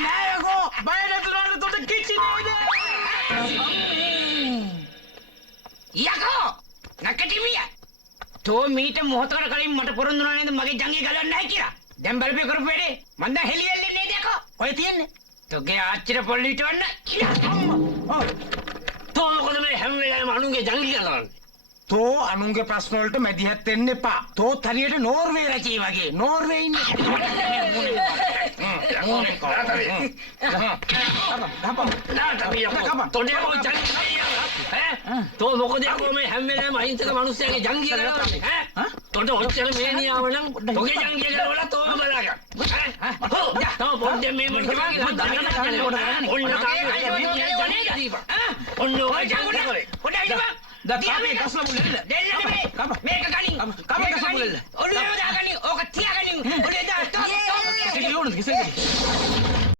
නෑ යකෝ. බය නැතුනට තොට කිචි නේද? යකෝ නැකටිමිය තෝ මීට මොහොතකට කලින් මට පොරොන්දු වුණා නේද මගේ ජංගී ගලවන්නේ නැහැ කියලා. දැන් බලපෑ කරපු වැඩේ මං දැන් හෙලියෙන්නේ නේද යකෝ? ඔය තියන්නේ. තෝගේ ආච්චිට පොල්ලි හිටවන්න අම්මා. ඔව්. තෝ මොකද මේ හැම වෙලාවෙම අනුන්ගේ ජංගි ගලවන්නේ? තෝ අනුන්ගේ ප්‍රශ්න වලට මැදිහත් වෙන්න එපා. තෝත් හරියට නෝර්වේ රජේ වගේ. නෝර්වේ ඉන්නේ. තෝ මොකද යකෝ මේ හැම වෙලාවෙම අහිංසක මිනිස්සයාගේ ජංගි ගලවන්නේ ඈ? තොට ඔච්චර මේනියාව නම් තෝගේ ජංගි ගලවලා තෝම බලාගන්න. තෝ පොඩ්ඩේ මේ මොකද ඔන්න ඔය ජංගි කරේ. පොඩ්ඩයි ඉන්න දක්කාමේ කස්ල මුල්ලෙල්ල. දෙන්න මේ මේක ගනින් කම කස්ල මුල්ලෙල්ල. ඔළුවේ දාගනින් ඕක තියාගනින් ඔළුවේ දා කිසි කිලෝනද කිසි